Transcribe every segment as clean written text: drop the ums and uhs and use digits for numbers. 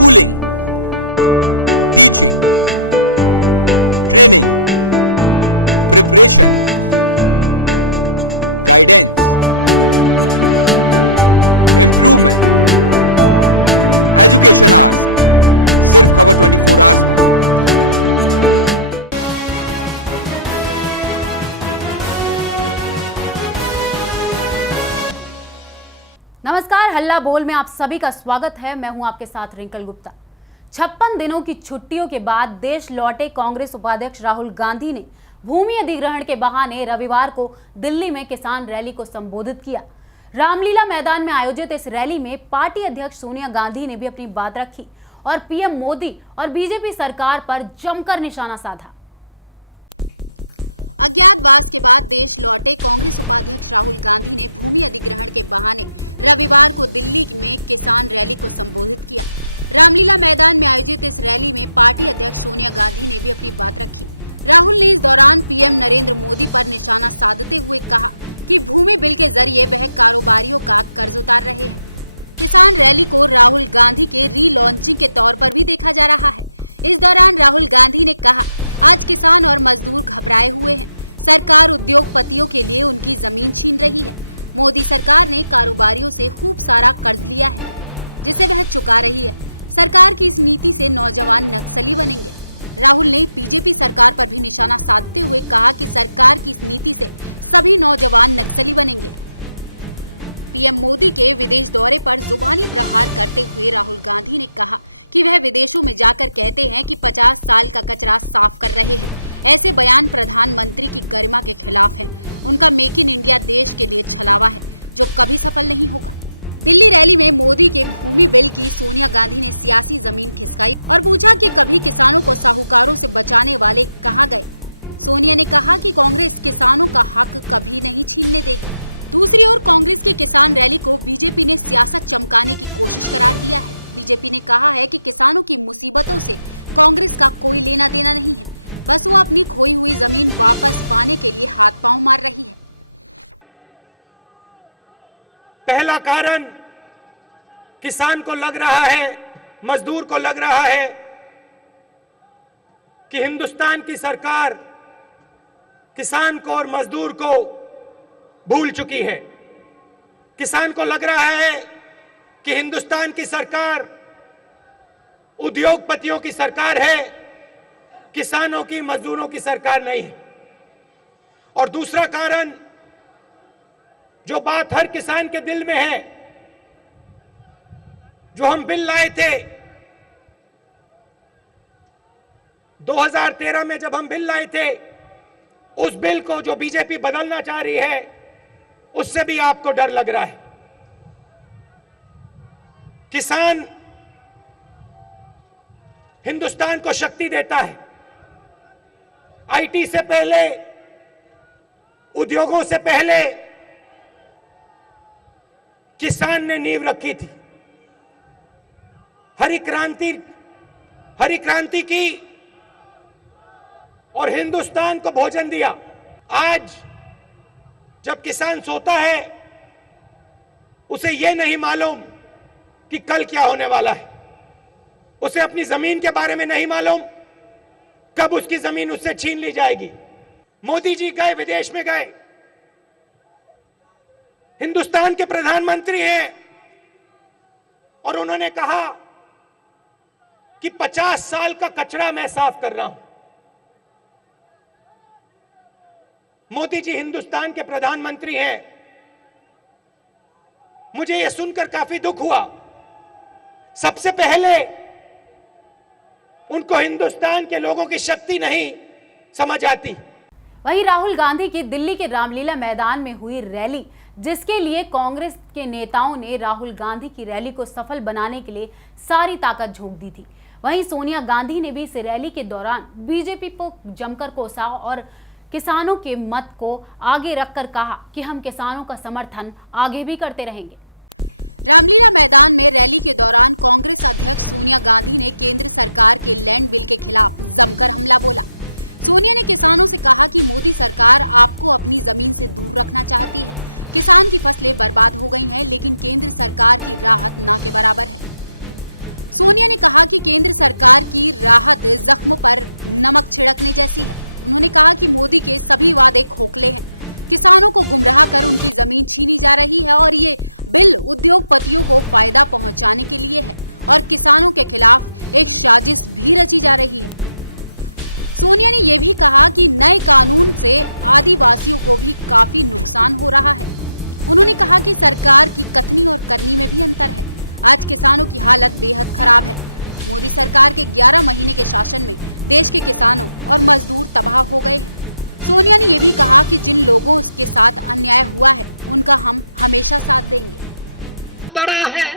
schooling, teaching, training, preparation, guidance, improvement, education hours, सिर्फ खबर 24 hours में। नमस्कार, हल्ला बोल में आप सभी का स्वागत है। मैं हूं आपके साथ रिंकल गुप्ता। 56 दिनों की छुट्टियों के बाद देश लौटे कांग्रेस उपाध्यक्ष राहुल गांधी ने भूमि अधिग्रहण के बहाने रविवार को दिल्ली में किसान रैली को संबोधित किया। रामलीला मैदान में आयोजित इस रैली में पार्टी अध्यक्ष सोनिया गांधी ने भी अपनी बात रखी और पीएम मोदी और बीजेपी सरकार पर जमकर निशाना साधा। अज्ञातवास के बाद देश लौटे कांग्रेस उपाध्यक्ष राहुल गांधी ने भूमि अधिग्रहण के बहाने रविवार को दिल्ली में किसान रैली को संबोधित किया। रामलीला मैदान में आयोजित इस रैली में पार्टी अध्यक्ष सोनिया गांधी ने भी अपनी बात रखी। राहुल ने इस दौरान पीएम नरेंद्र मोदी पर निशाना साधते हुए कहा कि भूमि बिल के जरिए वह कारोबारियों का कर्ज उतार रहे हैं। किसान रैली को राहुल गांधी के री-लॉन्चिंग के तौर पर भी देखा जा रहा है। इस दौरान राहुल गांधी ने कहा, आज किसान और मजदूर घबराए हुए हैं। सरकार उद्योगपतियों के लिए उनकी जमीन छीन रही है। मोदी सरकार ने कारोबारियों से खूब सारा कर्ज लिया है जिसे वह चुका रही है। सरकार की इस नीति से नौजवान नक्सली बनेंगे। राहुल ने बीजेपी सरकार पर भी निशाना साधते हुए कहा कि सरकार की इस नीति से सभी नौजवान नक्सली बनेंगे। पीएम मोदी के विदेश दौरे पर जुबानी प्रहार करते हुए राहुल गांधी ने कहा कि वह विदेशों में जाकर कहते हैं कि 50 साल का कचरा साफ कर रहे हैं। ऐसे बयान प्रधानमंत्री की गरिमा के खिलाफ हैं। उनका मेक इन इंडिया देश के लिए छलावा है जो कभी सफल नहीं होगा। दिल्ली रैली में मोदी के भूमि बिल की सोनिया गांधी ने सियासी जमीन खिसकाई और पूछा कि कभी किसानों को साहूकारों से बचाने वाले कहां गए। सोनिया ने कहा कि कांग्रेस किसानों का हक कभी नहीं छीनने देगी। दूसरी ओर कांग्रेस की किसान रैली को बीजेपी ने सियासत चमकाने की कोशिश करार दिया है। बीजेपी ने कहा है कि किसानों की मुसीबतों से कांग्रेस का कोई लेना देना नहीं है, बस वो अपनी खोई हुई जमीन वापस पाने के लिए हाथ पांव मार रही है। पहला कारण किसान को लग रहा है, मजदूर को लग रहा है कि हिंदुस्तान की सरकार किसान को और मजदूर को भूल चुकी है। किसान को लग रहा है कि हिंदुस्तान की सरकार उद्योगपतियों की सरकार है, किसानों की, मजदूरों की सरकार नहीं है। और दूसरा कारण, जो बात हर किसान के दिल में है, जो हम बिल लाए थे 2013 में, जब हम बिल लाए थे, उस बिल को जो बीजेपी बदलना चाह रही है, उससे भी आपको डर लग रहा है। किसान हिंदुस्तान को शक्ति देता है। आईटी से पहले, उद्योगों से पहले किसान ने नींव रखी थी। हरी क्रांति की और हिंदुस्तान को भोजन दिया। आज जब किसान सोता है, उसे यह नहीं मालूम कि कल क्या होने वाला है। उसे अपनी जमीन के बारे में नहीं मालूम कब उसकी जमीन उससे छीन ली जाएगी। मोदी जी गए, विदेश में गए, हिंदुस्तान के प्रधानमंत्री हैं, और उन्होंने कहा कि 50 साल का कचरा मैं साफ कर रहा हूं। मोदी जी हिंदुस्तान के प्रधानमंत्री हैं। मुझे यह सुनकर काफी दुख हुआ। सबसे पहले उनको हिंदुस्तान के लोगों की शक्ति नहीं समझ आती। वहीं राहुल गांधी की दिल्ली के रामलीला मैदान में हुई रैली, जिसके लिए कांग्रेस के नेताओं ने राहुल गांधी की रैली को सफल बनाने के लिए सारी ताकत झोंक दी थी। वहीं सोनिया गांधी ने भी इस रैली के दौरान बीजेपी को जमकर कोसा और किसानों के मत को आगे रखकर कहा कि हम किसानों का समर्थन आगे भी करते रहेंगे। रामलीला मैदान में रैली के दौरान कांग्रेस अध्यक्ष सोनिया गांधी ने केंद्र सरकार के लैंड बिल के खिलाफ जमकर हमला बोला। सोनिया ने किसानों से कहा कि मोदी सरकार आपको अपनी जमीन से दूर रखना चाहती है। किसान की फसलें बर्बाद हो गई हैं, लेकिन केंद्र सरकार की राहत ना के बराबर है। सोनिया ने कहा कि केंद्र सरकार की राहत जख्मों पर नमक छिड़कने जैसी है। उन्होंने कहा कि मोदी के सभी वादे खोखले हैं। किसानों को गुमराह कर उनकी जमीन छीनी जा रही है और ये बिल उद्योगपतियों को फायदा पहुंचाने के लिए है और किसानों के खिलाफ एक साजिश भी रची जा रही है। सोनिया ने यह भी कहा कि नए कानून से आदिवासियों को भी काफी नुकसान हो रहा है। उन्होंने कहा कि सरकार की कथनी और करनी में भी अंतर है। आज किसानों की हालत बेहद खराब है। मोदी सरकार के 11 महीने के शासन में देश के किसानों और मजदूर तबाह हो गए हैं। सोनिया ने यह भी कहा कि जिन लोगों के साथ अन्याय हुआ है उनका हम हमेशा साथ देंगे। बड़ा है,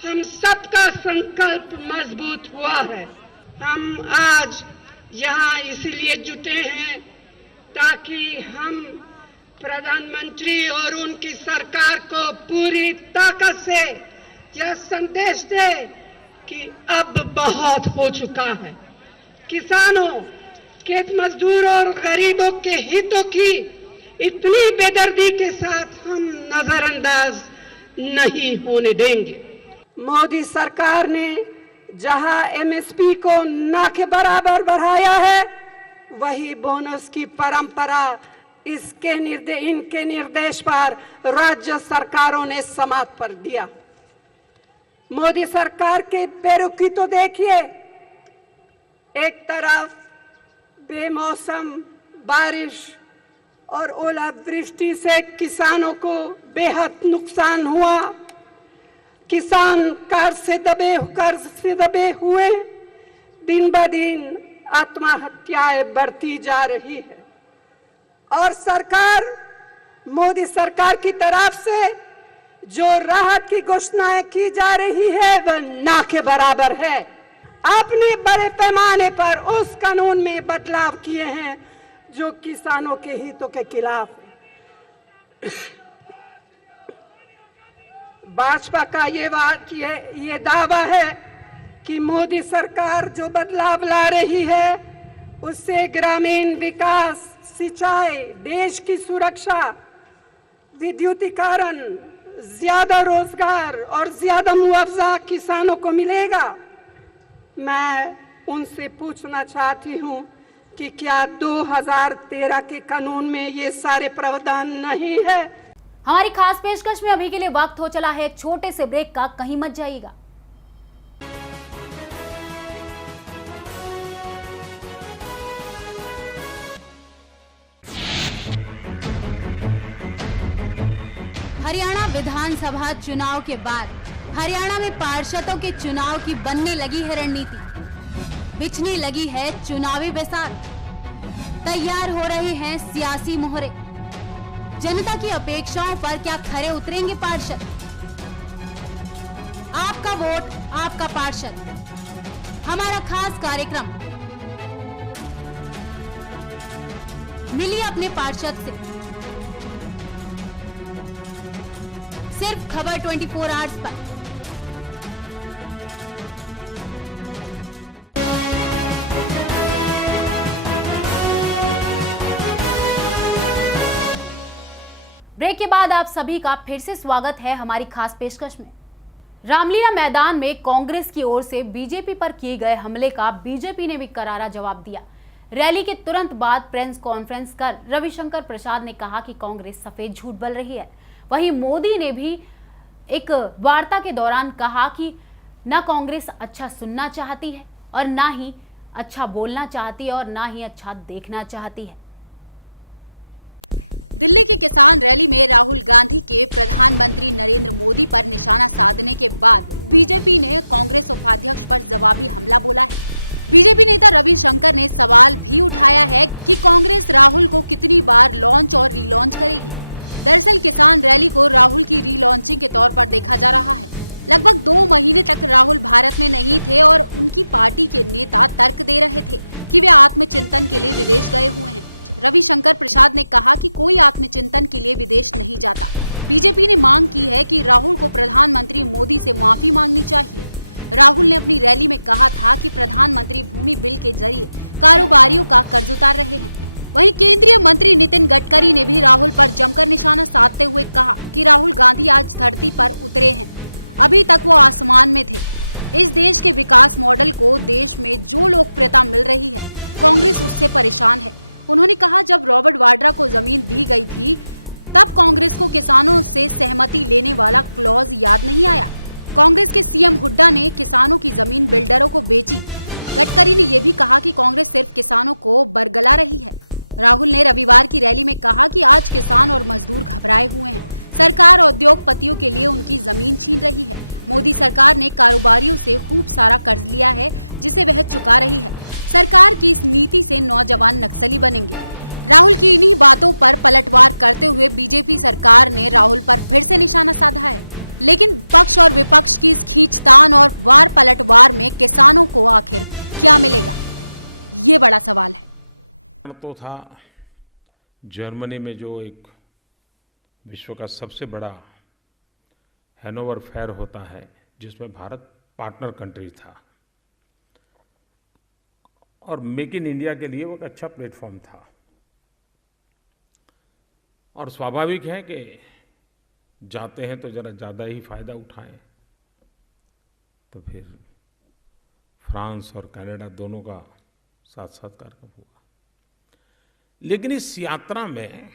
हम सबका संकल्प मजबूत हुआ है। हम आज यहाँ इसलिए जुटे हैं ताकि हम प्रधानमंत्री और उनकी सरकार को पूरी ताकत से यह संदेश दे कि अब बहुत हो चुका है। किसानों, खेत मजदूर और गरीबों के हितों की इतनी बेदर्दी के साथ हम नजरअंदाज नहीं होने देंगे। मोदी सरकार ने जहां एमएसपी को ना के बराबर बढ़ाया है, वही बोनस की परंपरा इनके निर्देश पर राज्य सरकारों ने समाप्त कर दिया। मोदी सरकार के बेरुखी तो देखिए, एक तरफ बेमौसम बारिश और ओलावृष्टि से किसानों को बेहद नुकसान हुआ। किसान कर्ज से दबे हुए दिन ब दिन आत्महत्याएं बढ़ती जा रही है और सरकार, मोदी सरकार की तरफ से जो राहत की घोषणाएं की जा रही है वह ना के बराबर है। आपने बड़े पैमाने पर उस कानून में बदलाव किए हैं जो किसानों के हितों के खिलाफ है। भाजपा का ये दावा है कि मोदी सरकार जो बदलाव ला रही है उससे ग्रामीण विकास, सिंचाई, देश की सुरक्षा, विद्युतीकरण, ज्यादा रोजगार और ज्यादा मुआवजा किसानों को मिलेगा। मैं उनसे पूछना चाहती हूं कि क्या 2013 के कानून में ये सारे प्रावधान नहीं है? हमारी खास पेशकश में अभी के लिए वक्त हो चला है एक छोटे से ब्रेक का, कहीं मत जाइएगा। हरियाणा विधानसभा चुनाव के बाद हरियाणा में पार्षदों के चुनाव की बनने लगी है रणनीति, बिछने लगी है चुनावी बेसार, तैयार हो रहे हैं सियासी मोहरे। जनता की अपेक्षाओं पर क्या खरे उतरेंगे पार्षद? आपका वोट आपका पार्षद, हमारा खास कार्यक्रम। मिलिए अपने पार्षद से, सिर्फ खबर 24 आवर्स पर। ब्रेक के बाद आप सभी का फिर से स्वागत है हमारी खास पेशकश में। रामलीला मैदान में कांग्रेस की ओर से बीजेपी पर किए गए हमले का बीजेपी ने भी करारा जवाब दिया। रैली के तुरंत बाद प्रेस कॉन्फ्रेंस कर रविशंकर प्रसाद ने कहा कि कांग्रेस सफेद झूठ बोल रही है। वहीं मोदी ने भी एक वार्ता के दौरान कहा कि ना कांग्रेस अच्छा सुनना चाहती है और ना ही अच्छा बोलना चाहती है और ना ही अच्छा देखना चाहती है। दिल्ली की किसान रैली में राहुल गांधी के प्रधानमंत्री नरेंद्र मोदी पर निशाना साधने के बाद बीजेपी ने कांग्रेस उपाध्यक्ष पर जवाबी हमला बोला है। बीजेपी नेता रविशंकर ने सवाल भी उठाया है कि कांग्रेस राहुल को कितनी बार लॉन्च और रीलॉन्च करेगी। दरअसल किसान रैली को राहुल की रीलॉन्चिंग के तौर पर देखा जा रहा है। लगभग 2 महीने तक राहुल भारत में नहीं थे और उनकी पार्टी के नेता तर्क दे रहे थे कि वे आत्मचिंतन के लिए विदेश गए हुए हैं। रविशंकर प्रसाद ने कहा कि कोई आत्मचिंतन के लिए विदेश नहीं जाता। बीजेपी ने मांग की है कि राहुल को प्रधानमंत्री मोदी से माफी मांगनी चाहिए। राहुल ने अपनी रैली में कहा था कि प्रधानमंत्री भूमि बिल के जरिए कारोबारियों का कर्ज उतार रहे हैं। वहीं केंद्रीय मंत्री नितिन गडकरी ने भी राहुल पर जमकर निशाना साधते हुए कहा कि राहुल गांधी आज धरती पर उतरे हैं, अभी तक वो आसमान में थे। इस देश के विकास मॉडल को देश में जो लोकप्रियता मिल रही है, कांग्रेस उससे परेशान है। उन्होंने कहा, जब रॉबर्ट वाड्रा को जमीन दी गई थी तब कांग्रेस को किसानों से सहमति लेने वाला क्लॉज याद नहीं आया। कांग्रेस के सीएम हुड्डा ने किसानों की जमीन बिल्डरों को बेची। गडकरी ने यह भी कहा कि कांग्रेस सिर्फ किसानों को बरगला रही है। राहुल ने रविवार की रैली में कहा कि आज किसान और मजदूर घबराए हुए हैं। सरकार उद्योगपतियों के लिए उनकी जमीन छीन रही है। मोदी सरकार ने कारोबारियों से खूब सारा कर्ज लिया है, जिसे वह चुका रही है। सरकार की इस नीति से नौजवान नक्सली बनेंगे। राहुल की इन्हीं बातों पर पलटवार करते हुए बीजेपी सरकार ने राहुल पर फिर से निशाना साधा है। लेकिन पक्ष और विपक्ष की इस खींचतान और वार पलटवार में किसानों को आखिर क्या मिलेगा, ये बड़ा सवाल है। तो था जर्मनी में जो एक विश्व का सबसे बड़ा हैनोवर फेयर होता है, जिसमें भारत पार्टनर कंट्री था, और मेक इन इंडिया के लिए वो एक अच्छा प्लेटफॉर्म था। और स्वाभाविक है कि जाते हैं तो जरा ज़्यादा ही फायदा उठाएं। तो फिर फ्रांस और कनाडा दोनों का साथ साथ कार्यक्रम हुआ। लेकिन इस यात्रा में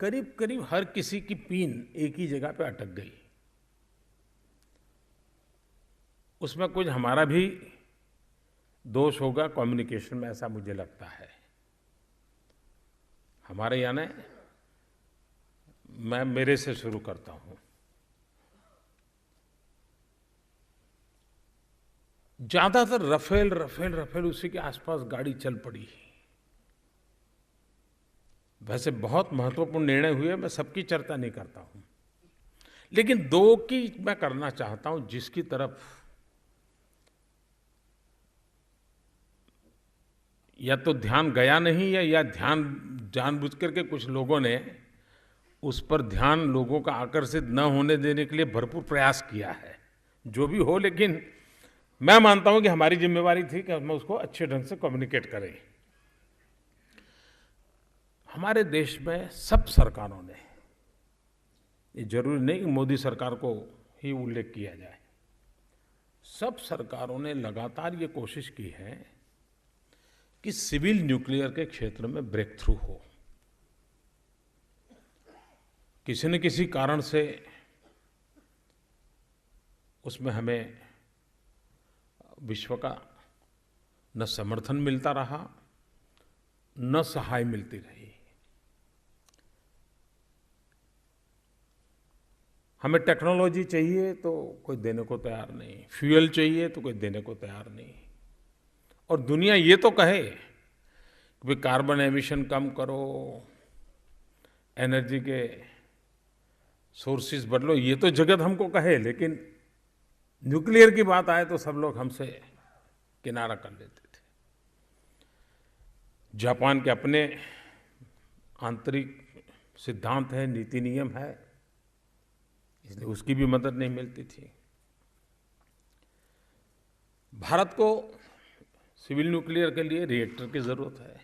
करीब करीब हर किसी की पीन एक ही जगह पे अटक गई। उसमें कुछ हमारा भी दोष होगा कम्युनिकेशन में, ऐसा मुझे लगता है। हमारे यानी मैं मेरे से शुरू करता हूं। ज्यादातर रफेल रफेल रफेल उसी के आसपास गाड़ी चल पड़ी। वैसे बहुत महत्वपूर्ण निर्णय हुए, मैं सबकी चर्चा नहीं करता हूं, लेकिन दो की मैं करना चाहता हूं जिसकी तरफ या तो ध्यान गया नहीं या ध्यान जानबूझ करके कुछ लोगों ने उस पर ध्यान लोगों का आकर्षित न होने देने के लिए भरपूर प्रयास किया है। जो भी हो, लेकिन मैं मानता हूं कि हमारी जिम्मेवारी थी कि हम उसको अच्छे ढंग से कम्युनिकेट करें। हमारे देश में सब सरकारों ने, ये जरूरी नहीं कि मोदी सरकार को ही उल्लेख किया जाए, सब सरकारों ने लगातार ये कोशिश की है कि सिविल न्यूक्लियर के क्षेत्र में ब्रेक थ्रू हो। किसी न किसी कारण से उसमें हमें विश्व का न समर्थन मिलता रहा, न सहाय मिलती रही। हमें टेक्नोलॉजी चाहिए तो कोई देने को तैयार नहीं, फ्यूल चाहिए तो कोई देने को तैयार नहीं। और दुनिया ये तो कहे कि भाई कार्बन एमिशन कम करो, एनर्जी के सोर्सेज बदलो, ये तो जगत हमको कहे, लेकिन न्यूक्लियर की बात आए तो सब लोग हमसे किनारा कर लेते थे। जापान के अपने आंतरिक सिद्धांत है, नीति नियम है, इसलिए उसकी भी मदद नहीं मिलती थी। भारत को सिविल न्यूक्लियर के लिए रिएक्टर की जरूरत है,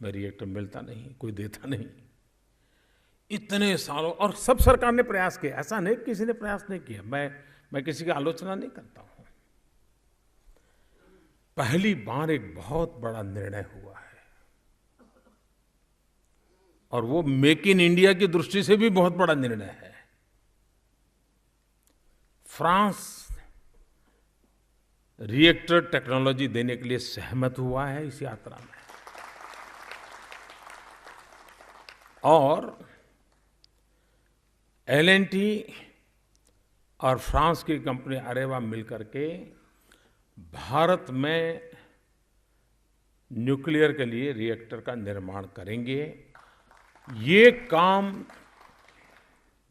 मैं रिएक्टर मिलता नहीं, कोई देता नहीं। इतने सालों, और सब सरकार ने प्रयास किया, ऐसा नहीं किसी ने प्रयास नहीं किया। मैं किसी की आलोचना नहीं करता हूं। पहली बार एक बहुत बड़ा निर्णय हुआ है, और वो मेक इन इंडिया की दृष्टि से भी बहुत बड़ा निर्णय है। फ्रांस रिएक्टर टेक्नोलॉजी देने के लिए सहमत हुआ है इस यात्रा में, और एल&टी और फ्रांस की कंपनी अरेवा मिलकर के भारत में न्यूक्लियर के लिए रिएक्टर का निर्माण करेंगे। ये काम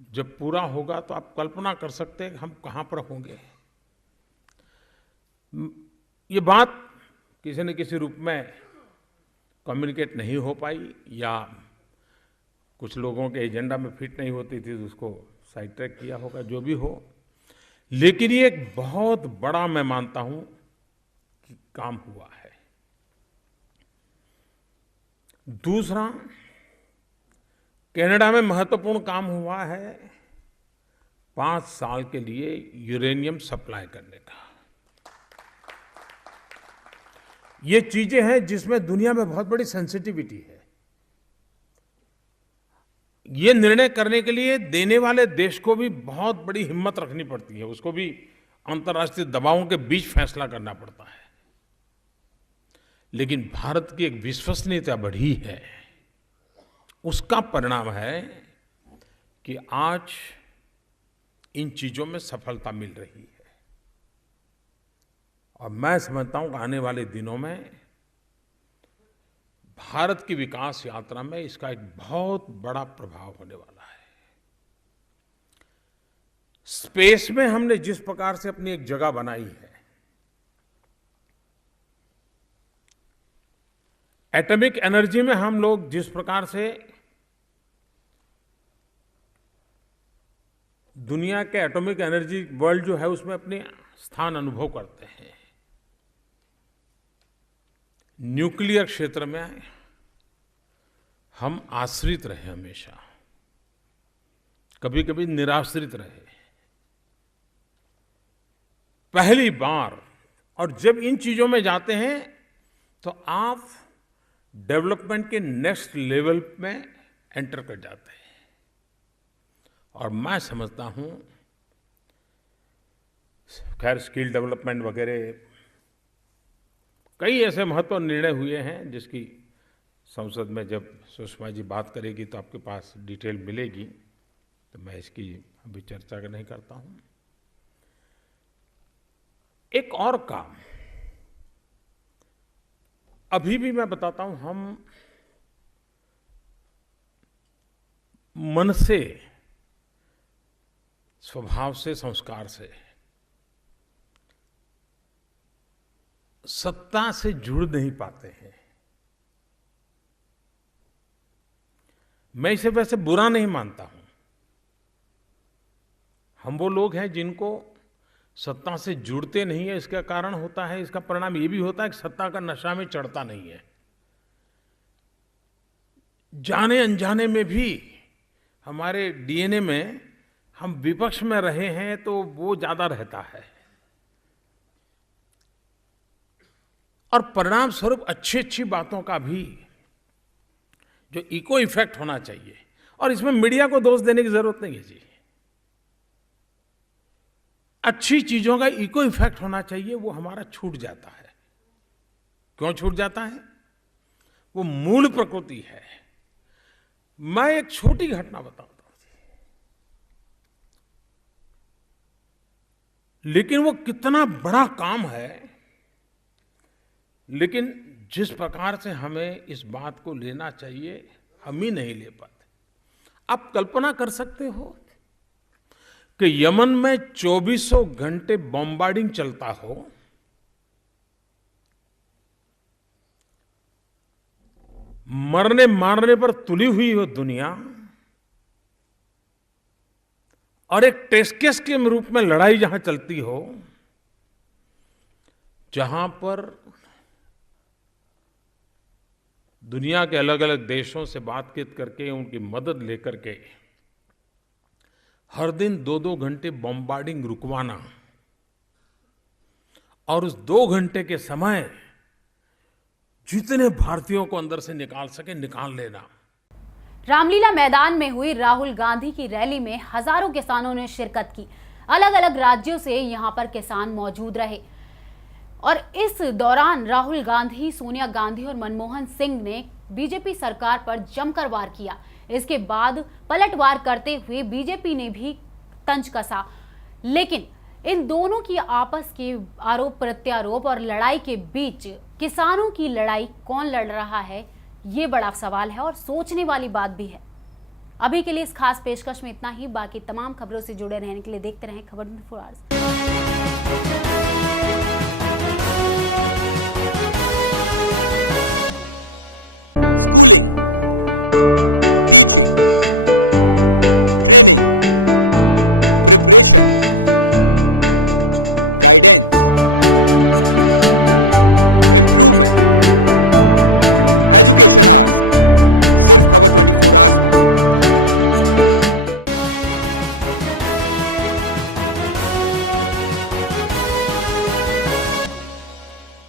जब पूरा होगा तो आप कल्पना कर सकते हैं हम कहां पर होंगे। ये बात किसी न किसी रूप में कम्युनिकेट नहीं हो पाई, या कुछ लोगों के एजेंडा में फिट नहीं होती थी तो उसको साइड ट्रैक किया होगा, जो भी हो। लेकिन ये एक बहुत बड़ा, मैं मानता हूं कि काम हुआ है। दूसरा, कनाडा में महत्वपूर्ण काम हुआ है 5 साल के लिए यूरेनियम सप्लाई करने का। ये चीजें हैं जिसमें दुनिया में बहुत बड़ी सेंसिटिविटी है। ये निर्णय करने के लिए देने वाले देश को भी बहुत बड़ी हिम्मत रखनी पड़ती है, उसको भी अंतर्राष्ट्रीय दबावों के बीच फैसला करना पड़ता है। लेकिन भारत की एक विश्वसनीयता बढ़ी है, उसका परिणाम है कि आज इन चीजों में सफलता मिल रही है। और मैं समझता हूं कि आने वाले दिनों में भारत की विकास यात्रा में इसका एक बहुत बड़ा प्रभाव होने वाला है। स्पेस में हमने जिस प्रकार से अपनी एक जगह बनाई है, एटॉमिक एनर्जी में हम लोग जिस प्रकार से दुनिया के एटॉमिक एनर्जी वर्ल्ड जो है उसमें अपने स्थान अनुभव करते हैं, न्यूक्लियर क्षेत्र में हम आश्रित रहे, हमेशा कभी कभी निराश्रित रहे। पहली बार, और जब इन चीजों में जाते हैं तो आप डेवलपमेंट के नेक्स्ट लेवल में एंटर कर जाते हैं। और मैं समझता हूं, खैर स्किल डेवलपमेंट वगैरह कई ऐसे महत्वपूर्ण निर्णय हुए हैं जिसकी संसद में जब सुषमा जी बात करेगी तो आपके पास डिटेल मिलेगी, तो मैं इसकी अभी चर्चा नहीं करता हूं। एक और काम अभी भी मैं बताता हूं, हम मन से, स्वभाव से, संस्कार से सत्ता से जुड़ नहीं पाते हैं। मैं इसे वैसे बुरा नहीं मानता हूं। हम वो लोग हैं जिनको सत्ता से जुड़ते नहीं है, इसका कारण होता है, इसका परिणाम ये भी होता है कि सत्ता का नशा में चढ़ता नहीं है। जाने अनजाने में भी हमारे डीएनए में हम विपक्ष में रहे हैं तो वो ज्यादा रहता है, और परिणाम स्वरूप अच्छी अच्छी बातों का भी जो इको इफेक्ट होना चाहिए, और इसमें मीडिया को दोष देने की जरूरत नहीं है जी। अच्छी चीजों का इको इफेक्ट होना चाहिए, वो हमारा छूट जाता है। क्यों छूट जाता है? वो मूल प्रकृति है। मैं एक छोटी घटना बताता हूं, लेकिन वो कितना बड़ा काम है। लेकिन जिस प्रकार से हमें इस बात को लेना चाहिए, हम ही नहीं ले पाते। आप कल्पना कर सकते हो कि यमन में 2400 घंटे बॉम्बार्डिंग चलता हो, मरने मारने पर तुली हुई हो दुनिया, और एक टेस्ट केस के रूप में लड़ाई जहां चलती हो, जहां पर दुनिया के अलग अलग देशों से बातचीत करके उनकी मदद लेकर के हर दिन 2-2 घंटे बॉम्बार्डिंग रुकवाना, और उस 2 घंटे के समय जितने भारतीयों को अंदर से निकाल सके निकाल लेना। रामलीला मैदान में हुई राहुल गांधी की रैली में हजारों किसानों ने शिरकत की। अलग अलग राज्यों से यहां पर किसान मौजूद रहे, और इस दौरान राहुल गांधी, सोनिया गांधी और मनमोहन सिंह ने बीजेपी सरकार पर जमकर वार किया। इसके बाद पलटवार करते हुए बीजेपी ने भी तंज कसा। लेकिन इन दोनों की आपस के आरोप प्रत्यारोप और लड़ाई के बीच किसानों की लड़ाई कौन लड़ रहा है, ये बड़ा सवाल है और सोचने वाली बात भी है। अभी के लिए इस खास पेशकश में इतना ही। बाकी तमाम खबरों से जुड़े रहने के लिए देखते रहें खबर 24 hours. Schooling, teaching, training, preparation, guidance, improvement, education hours, सिर्फ खबर 24 आवर्स में।